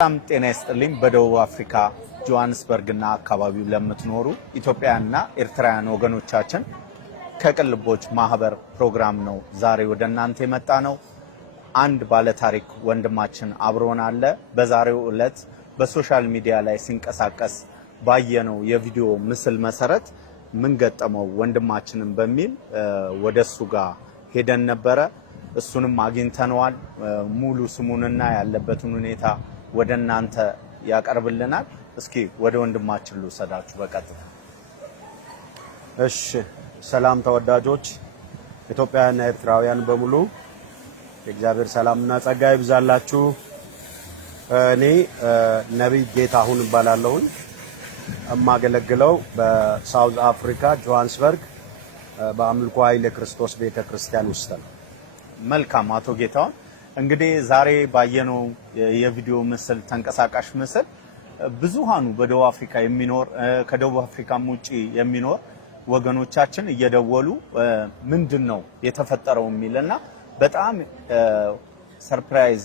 ሰላም ጤና ይስጥልኝ። በደቡብ አፍሪካ ጆሃንስበርግና አካባቢው ለምትኖሩ ኢትዮጵያውያንና ኤርትራውያን ወገኖቻችን ከቅልቦች ማህበር ፕሮግራም ነው ዛሬ ወደ እናንተ የመጣ ነው። አንድ ባለ ታሪክ ወንድማችን አብሮን አለ። በዛሬው ዕለት በሶሻል ሚዲያ ላይ ሲንቀሳቀስ ባየነው የቪዲዮ ምስል መሰረት ምን ገጠመው ወንድማችንን በሚል ወደሱ ጋር ሄደን ነበረ። እሱንም አግኝተነዋል። ሙሉ ስሙንና ያለበትን ሁኔታ ወደ እናንተ ያቀርብልናል። እስኪ ወደ ወንድማችን ልውሰዳችሁ በቀጥታ። እሺ፣ ሰላም ተወዳጆች ኢትዮጵያውያንና ኤርትራውያን በሙሉ የእግዚአብሔር ሰላምና ጸጋ ይብዛላችሁ። እኔ ነብይ ጌታሁን እባላለሁ። እማገለግለው በሳውዝ አፍሪካ ጆሃንስበርግ በአምልኮ ኃይለ ክርስቶስ ቤተክርስቲያን ውስጥ ነው። መልካም አቶ ጌታሁን፣ እንግዲህ ዛሬ ባየነው የቪዲዮ ምስል ተንቀሳቃሽ ምስል ብዙሃኑ በደቡብ አፍሪካ የሚኖር ከደቡብ አፍሪካም ውጪ የሚኖር ወገኖቻችን እየደወሉ ምንድነው የተፈጠረው የሚልና በጣም ሰርፕራይዝ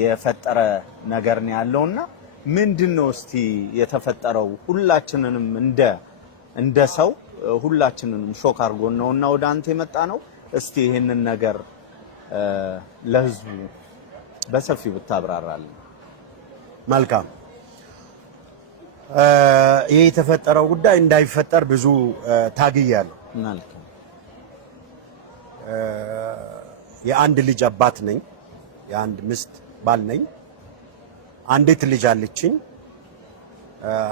የፈጠረ ነገር ነው ያለውና ምንድነው እስቲ የተፈጠረው? ሁላችንንም እንደ ሰው ሁላችንንም ሾክ አድርጎን ነውና ወደ አንተ የመጣ ነው። እስቲ ይሄንን ነገር ለህዝቡ በሰፊው ብታብራራለን። መልካም። ይሄ የተፈጠረው ጉዳይ እንዳይፈጠር ብዙ ታግያለሁ። መልካም። የአንድ ልጅ አባት ነኝ። የአንድ ምስት ባል ነኝ። አንዲት ልጅ አለችኝ።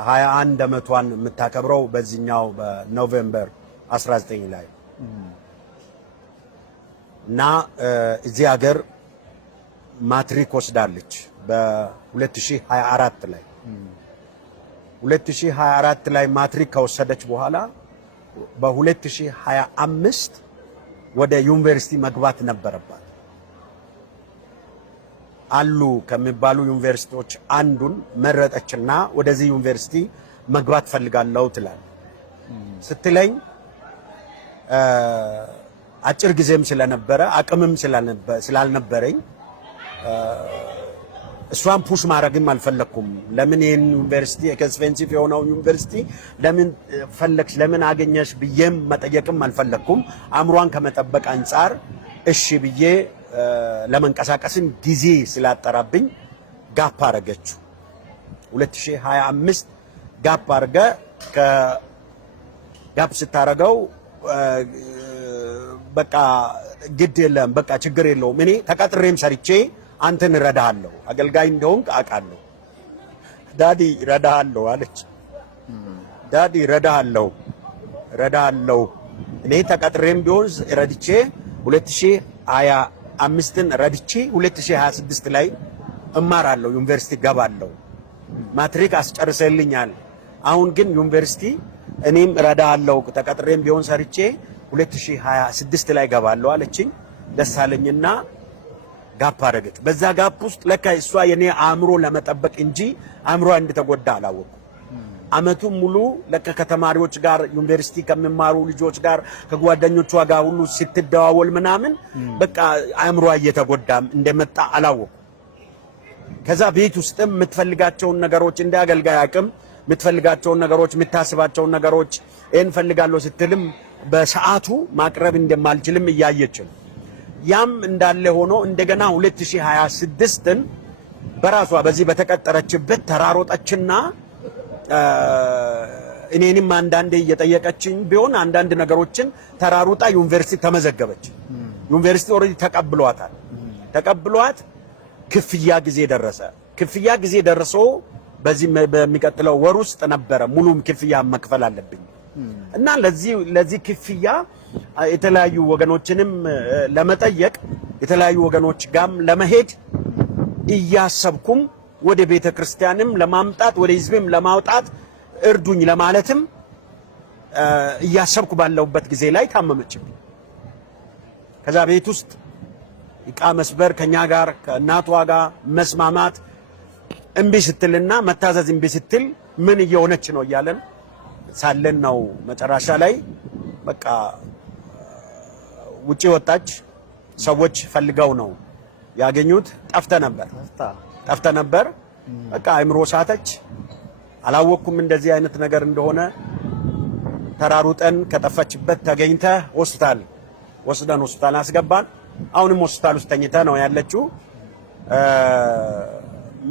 21 ዓመቷን የምታከብረው በዚህኛው በኖቬምበር 19 ላይ እና እዚህ ሀገር ማትሪክ ወስዳለች በ2024 ላይ 2024 ላይ ማትሪክ ከወሰደች በኋላ በ2025 ወደ ዩኒቨርሲቲ መግባት ነበረባት። አሉ ከሚባሉ ዩኒቨርሲቲዎች አንዱን መረጠችና ወደዚህ ዩኒቨርሲቲ መግባት ፈልጋለሁ ትላለች። ስትለኝ አጭር ጊዜም ስለነበረ አቅምም ስላልነበረኝ እሷን ፑሽ ማድረግም አልፈለኩም። ለምን ይሄን ዩኒቨርሲቲ ኤክስፔንሲቭ የሆነው ዩኒቨርሲቲ ለምን ፈለግሽ ለምን አገኘሽ ብዬም መጠየቅም አልፈለኩም። አእምሯን ከመጠበቅ አንጻር እሺ ብዬ ለመንቀሳቀስም ጊዜ ስላጠራብኝ ጋፕ አረገችው። 2025 ጋፕ አርገ ጋፕ ስታረገው በቃ ግድ የለም በቃ ችግር የለውም እኔ ተቀጥሬም ሰርቼ አንተን እረዳሃለሁ አገልጋይ እንደሆንክ አውቃለሁ ዳዲ እረዳሃለሁ አለች። ዳዲ እረዳሃለሁ እኔ ተቀጥሬም ቢሆን ረድቼ 2025ን ረድቼ 2026 ላይ እማራለሁ ዩኒቨርሲቲ ገባለሁ። ማትሪክ አስጨርሰልኛል። አሁን ግን ዩኒቨርሲቲ እኔም እረዳሃለሁ ተቀጥሬም ቢሆን ሰርቼ 2026 ላይ ገባለሁ አለችኝ። ደስ አለኝና ጋፕ አደረገች። በዛ ጋፕ ውስጥ ለካ እሷ የኔ አእምሮ ለመጠበቅ እንጂ አእምሮ እንድትጎዳ አላወኩም። አመቱን ሙሉ ለካ ከተማሪዎች ጋር ዩኒቨርሲቲ ከሚማሩ ልጆች ጋር ከጓደኞቿ ጋር ሁሉ ስትደዋወል ምናምን በቃ አእምሮ እየተጎዳ እንደመጣ አላወኩም። ከዛ ቤት ውስጥም የምትፈልጋቸውን ነገሮች እንደ አገልጋይ አቅም የምትፈልጋቸውን ነገሮች የምታስባቸውን ነገሮች እን ፈልጋለሁ ስትልም በሰዓቱ ማቅረብ እንደማልችልም እያየችም ያም እንዳለ ሆኖ እንደገና 2026ን በራሷ በዚህ በተቀጠረችበት ተራሮጠችና እኔንም አንዳንዴ እየጠየቀችኝ ቢሆን አንዳንድ ነገሮችን ተራሩጣ ዩኒቨርሲቲ ተመዘገበች። ዩኒቨርሲቲ ኦሬዲ ተቀብሏት ክፍያ ጊዜ ደረሰ። ክፍያ ጊዜ ደርሶ በዚህ በሚቀጥለው ወር ውስጥ ነበረ ሙሉም ክፍያ መክፈል አለብኝ እና ለዚህ ክፍያ የተለያዩ ወገኖችንም ለመጠየቅ የተለያዩ ወገኖች ጋም ለመሄድ እያሰብኩም ወደ ቤተክርስቲያንም ለማምጣት ወደ ህዝብም ለማውጣት እርዱኝ ለማለትም እያሰብኩ ባለውበት ጊዜ ላይ ታመመችብኝ። ከዛ ቤት ውስጥ ዕቃ መስበር ከኛ ጋር ከእናቷ ጋር መስማማት እምቢ ስትልና መታዘዝ እምቢ ስትል ምን እየሆነች ነው እያለን ሳለን ነው መጨረሻ ላይ በቃ ውጪ ወጣች። ሰዎች ፈልገው ነው ያገኙት። ጠፍተ ነበር በቃ አይምሮ ሳተች። አላወቅኩም እንደዚህ አይነት ነገር እንደሆነ። ተራሩጠን ከጠፈችበት ተገኝተ ሆስፒታል ወስደን ሆስፒታል አስገባን። አሁንም ሆስፒታል ውስጥ ተኝታ ነው ያለችው።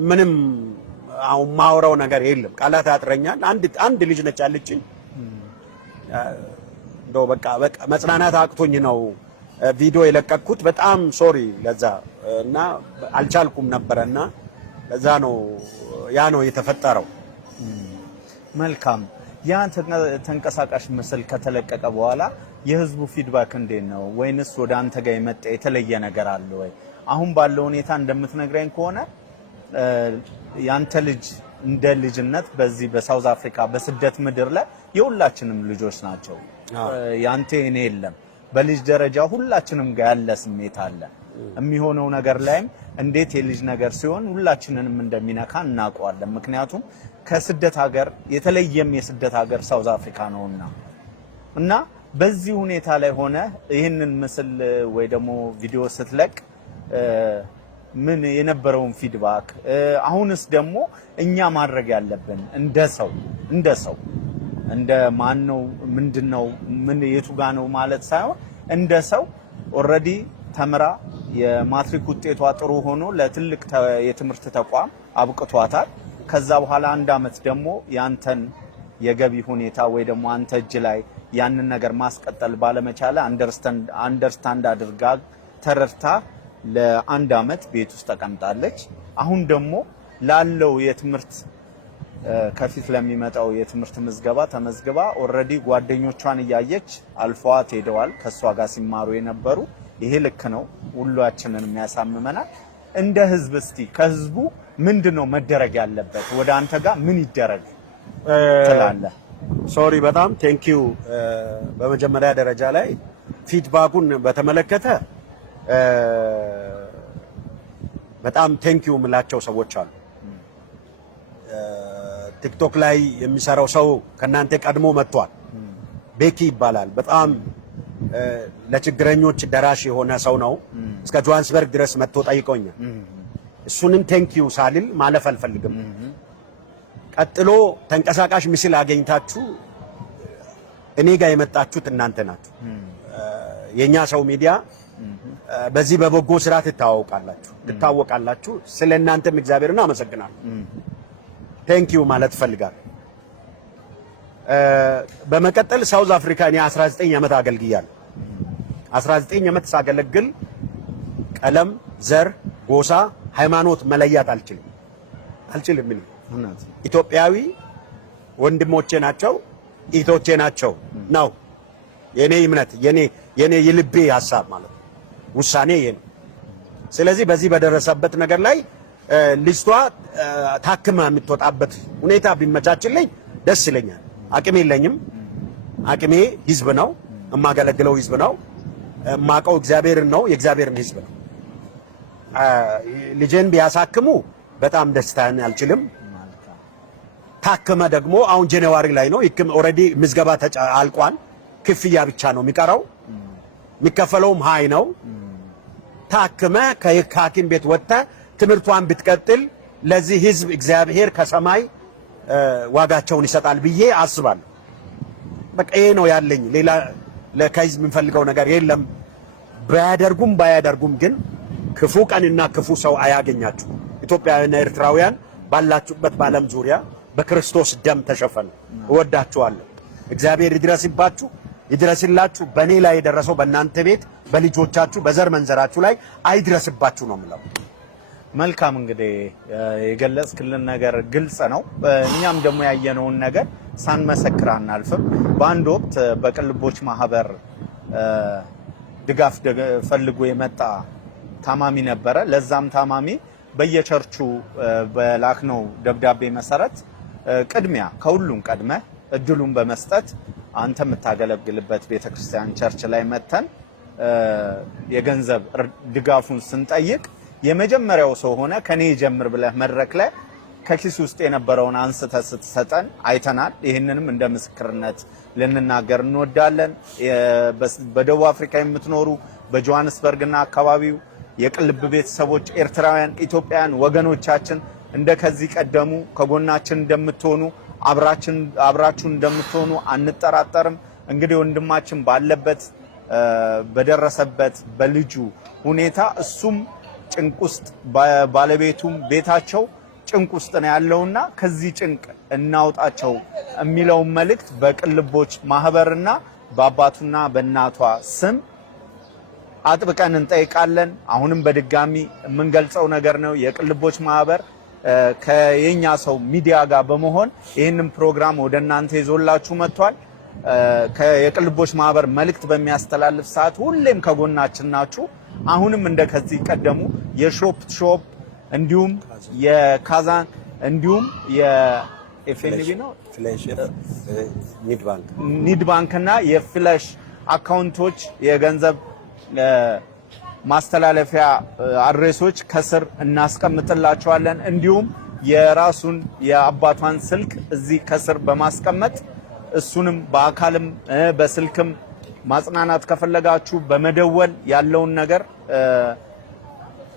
ምንም አሁን ማውራው ነገር የለም፣ ቃላት ያጥረኛል። አንድ ልጅ ነች ያለችኝ። እንደው በቃ መጽናናት አቅቶኝ ነው ቪዲዮ የለቀኩት። በጣም ሶሪ ለዛ እና አልቻልኩም ነበርና ለዛ ነው ያ ነው የተፈጠረው። መልካም። ያ ተንቀሳቃሽ ምስል ከተለቀቀ በኋላ የህዝቡ ፊድባክ እንዴት ነው? ወይንስ ወደ አንተ ጋር የመጣ የተለየ ነገር አለ ወይ? አሁን ባለው ሁኔታ እንደምትነግረኝ ከሆነ ያንተ ልጅ እንደ ልጅነት በዚህ በሳውዝ አፍሪካ በስደት ምድር ላይ የሁላችንም ልጆች ናቸው። ያንተ እኔ የለም። በልጅ ደረጃ ሁላችንም ጋር ያለ ስሜት አለ። የሚሆነው ነገር ላይም እንዴት የልጅ ነገር ሲሆን ሁላችንንም እንደሚነካ እናውቀዋለን። ምክንያቱም ከስደት ሀገር የተለየም የስደት ሀገር ሳውዝ አፍሪካ ነውና እና በዚህ ሁኔታ ላይ ሆነ ይህንን ምስል ወይ ደግሞ ቪዲዮ ስትለቅ ምን የነበረውን ፊድባክ፣ አሁንስ ደግሞ እኛ ማድረግ ያለብን እንደ ሰው እንደ ማን ነው ምንድነው ምን የቱ ጋ ነው ማለት ሳይሆን እንደ ሰው ኦሬዲ ተምራ የማትሪክ ውጤቷ ጥሩ ሆኖ ለትልቅ የትምህርት ተቋም አብቅቷታል። ከዛ በኋላ አንድ አመት ደግሞ ያንተን የገቢ ሁኔታ ወይ ደግሞ አንተ እጅ ላይ ያንን ነገር ማስቀጠል ባለመቻለ አንደርስታንድ አድርጋ ተረድታ ለአንድ አመት ቤት ውስጥ ተቀምጣለች። አሁን ደግሞ ላለው የትምህርት ከፊት ለሚመጣው የትምህርት ምዝገባ ተመዝግባ ኦሬዲ ጓደኞቿን እያየች አልፈዋት ሄደዋል ከሷ ጋር ሲማሩ የነበሩ። ይሄ ልክ ነው፣ ሁላችንንም ያሳምመናል። እንደ ህዝብ እስቲ ከህዝቡ ምንድነው መደረግ ያለበት? ወደ አንተ ጋር ምን ይደረግ ትላለህ? ሶሪ በጣም ቴንኪው። በመጀመሪያ ደረጃ ላይ ፊድባኩን በተመለከተ በጣም ቴንኪው የምላቸው ሰዎች አሉ። ቲክቶክ ላይ የሚሰራው ሰው ከናንተ ቀድሞ መጥቷል። ቤኪ ይባላል። በጣም ለችግረኞች ደራሽ የሆነ ሰው ነው። እስከ ጆሃንስበርግ ድረስ መጥቶ ጠይቆኛል። እሱንም ቴንኪው ሳልል ማለፍ አልፈልግም። ቀጥሎ ተንቀሳቃሽ ምስል አገኝታችሁ እኔ ጋር የመጣችሁት እናንተ ናችሁ። የኛ ሰው ሚዲያ በዚህ በበጎ ስራ ትታወቃላችሁ። ስለ እናንተም እግዚአብሔርን አመሰግናለሁ። ቴንኪው ማለት ፈልጋለሁ። በመቀጠል ሳውዝ አፍሪካ እኔ 19 ዓመት አገልግያለሁ። 19 ዓመት ሳገለግል ቀለም፣ ዘር፣ ጎሳ፣ ሃይማኖት መለያት አልችልም። ኢትዮጵያዊ ወንድሞቼ ናቸው፣ እህቶቼ ናቸው ነው የኔ እምነት፣ የኔ የልቤ ሐሳብ ማለት ነው። ውሳኔ ይሄ ነው። ስለዚህ በዚህ በደረሰበት ነገር ላይ ልጅቷ ታክማ የምትወጣበት ሁኔታ ቢመቻችልኝ ደስ ይለኛል። አቅሜ የለኝም። አቅሜ ህዝብ ነው፣ የማገለግለው ህዝብ ነው፣ የማውቀው እግዚአብሔርን ነው፣ የእግዚአብሔርን ህዝብ ነው። ልጄን ቢያሳክሙ በጣም ደስታን አልችልም። ታክመ ደግሞ አሁን ጃንዋሪ ላይ ነው ኦልሬዲ ምዝገባ አልቋል። ክፍያ ብቻ ነው የሚቀረው። የሚከፈለውም ሃይ ነው። ታክመ ከሐኪም ቤት ወጥተ ትምህርቷን ብትቀጥል ለዚህ ህዝብ እግዚአብሔር ከሰማይ ዋጋቸውን ይሰጣል ብዬ አስባለሁ። በቃ ይሄ ነው ያለኝ። ሌላ ከህዝብ የምፈልገው ነገር የለም። ባያደርጉም ግን ክፉ ቀንና ክፉ ሰው አያገኛችሁ። ኢትዮጵያውያንና ኤርትራውያን ባላችሁበት በዓለም ዙሪያ በክርስቶስ ደም ተሸፈኑ። እወዳችኋለሁ። እግዚአብሔር ይድረስላችሁ። በእኔ ላይ የደረሰው በእናንተ ቤት፣ በልጆቻችሁ፣ በዘር መንዘራችሁ ላይ አይድረስባችሁ ነው የምለው። መልካም። እንግዲህ የገለጽክልን ነገር ግልጽ ነው። እኛም ደግሞ ያየነውን ነገር ሳንመሰክር አናልፍም። በአንድ ወቅት በቅልቦች ማህበር ድጋፍ ፈልጎ የመጣ ታማሚ ነበረ። ለዛም ታማሚ በየቸርቹ በላክነው ደብዳቤ መሰረት ቅድሚያ ከሁሉም ቀድመ እድሉን በመስጠት አንተ የምታገለግልበት ቤተክርስቲያን ቸርች ላይ መተን የገንዘብ ድጋፉን ስንጠይቅ የመጀመሪያው ሰው ሆነ ከኔ ጀምር ብለህ መድረክ ላይ ከኪስ ውስጥ የነበረውን አንስተ ስትሰጠን አይተናል። ይህንንም እንደ ምስክርነት ልንናገር እንወዳለን። በደቡብ አፍሪካ የምትኖሩ በጆሃንስበርግና አካባቢው የቅልብ ቤተሰቦች፣ ኤርትራውያን፣ ኢትዮጵያውያን ወገኖቻችን እንደከዚህ ቀደሙ ከጎናችን እንደምትሆኑ አብራችሁን እንደምትሆኑ አንጠራጠርም። እንግዲህ ወንድማችን ባለበት በደረሰበት በልጁ ሁኔታ እሱም ጭንቅ ውስጥ ባለቤቱም ቤታቸው ጭንቅ ውስጥ ነው ያለውና ከዚህ ጭንቅ እናውጣቸው የሚለው መልእክት በቅልቦች ማህበርና በአባቱና በእናቷ ስም አጥብቀን እንጠይቃለን። አሁንም በድጋሚ የምንገልጸው ነገር ነው። የቅልቦች ማህበር ከየኛ ሰው ሚዲያ ጋር በመሆን ይህንን ፕሮግራም ወደ እናንተ ይዞላችሁ መጥቷል። የቅልቦች ማህበር መልእክት በሚያስተላልፍ ሰዓት ሁሌም ከጎናችን ናችሁ። አሁንም እንደከዚህ ቀደሙ የሾፕ እንዲሁም የካዛን እንዲሁም የኤፍኤንቢ ነው ኒድ ባንክና የፍላሽ አካውንቶች የገንዘብ ማስተላለፊያ አድሬሶች ከስር እናስቀምጥላችኋለን። እንዲሁም የራሱን የአባቷን ስልክ እዚህ ከስር በማስቀመጥ እሱንም በአካልም በስልክም ማጽናናት ከፈለጋችሁ በመደወል ያለውን ነገር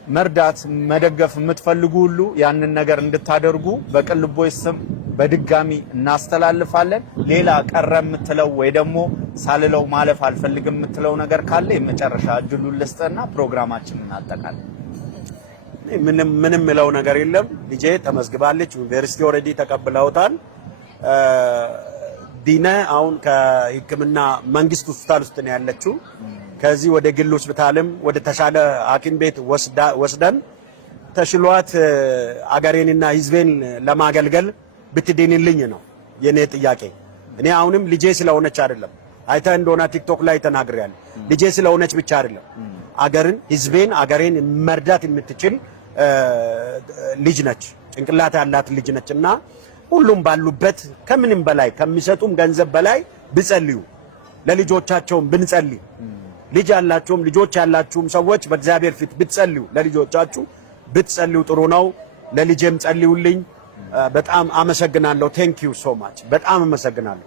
መርዳት መደገፍ የምትፈልጉ ሁሉ ያንን ነገር እንድታደርጉ በቅልቦች ስም በድጋሚ እናስተላልፋለን። ሌላ ቀረ የምትለው ወይ ደግሞ ሳልለው ማለፍ አልፈልግም የምትለው ነገር ካለ የመጨረሻ እድሉን ልስጥና ፕሮግራማችንን እናጠቃለን። ምንም ምለው ነገር የለም። ልጄ ተመዝግባለች። ዩኒቨርሲቲ ኦልሬዲ ተቀብለውታል። ዲነ አሁን ከሕክምና መንግስት ሆስፒታል ውስጥ ነው ያለችው። ከዚህ ወደ ግል ሆስፒታልም ወደ ተሻለ ሐኪም ቤት ወስደን ተሽሏት አገሬንና ሕዝቤን ለማገልገል ብትድንልኝ ነው የኔ ጥያቄ። እኔ አሁንም ልጄ ስለሆነች አይደለም፣ አይተህ እንደሆነ ቲክቶክ ላይ ተናግሬያለሁ። ልጄ ስለሆነች ብቻ አይደለም፣ አገርን፣ ሕዝቤን፣ አገሬን መርዳት የምትችል ልጅ ነች፣ ጭንቅላት ያላት ልጅ ነችና ሁሉም ባሉበት ከምንም በላይ ከሚሰጡም ገንዘብ በላይ ብጸልዩ፣ ለልጆቻቸውም ብንጸልይ፣ ልጅ ያላችሁም ልጆች ያላችሁም ሰዎች በእግዚአብሔር ፊት ብትጸልዩ፣ ለልጆቻችሁ ብትጸልዩ ጥሩ ነው። ለልጄም ጸልዩልኝ። በጣም አመሰግናለሁ። ቴንክ ዩ ሶ ማች። በጣም አመሰግናለሁ።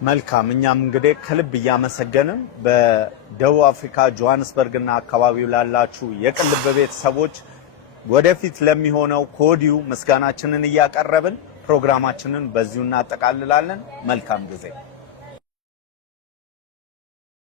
መልካም። እኛም እንግዲህ ከልብ እያመሰገንን በደቡብ አፍሪካ ጆሃንስበርግና አካባቢው ላላችሁ የቅልብ ቤተሰቦች ወደፊት ለሚሆነው ከወዲሁ ምስጋናችንን እያቀረብን ፕሮግራማችንን በዚሁ እናጠቃልላለን። መልካም ጊዜ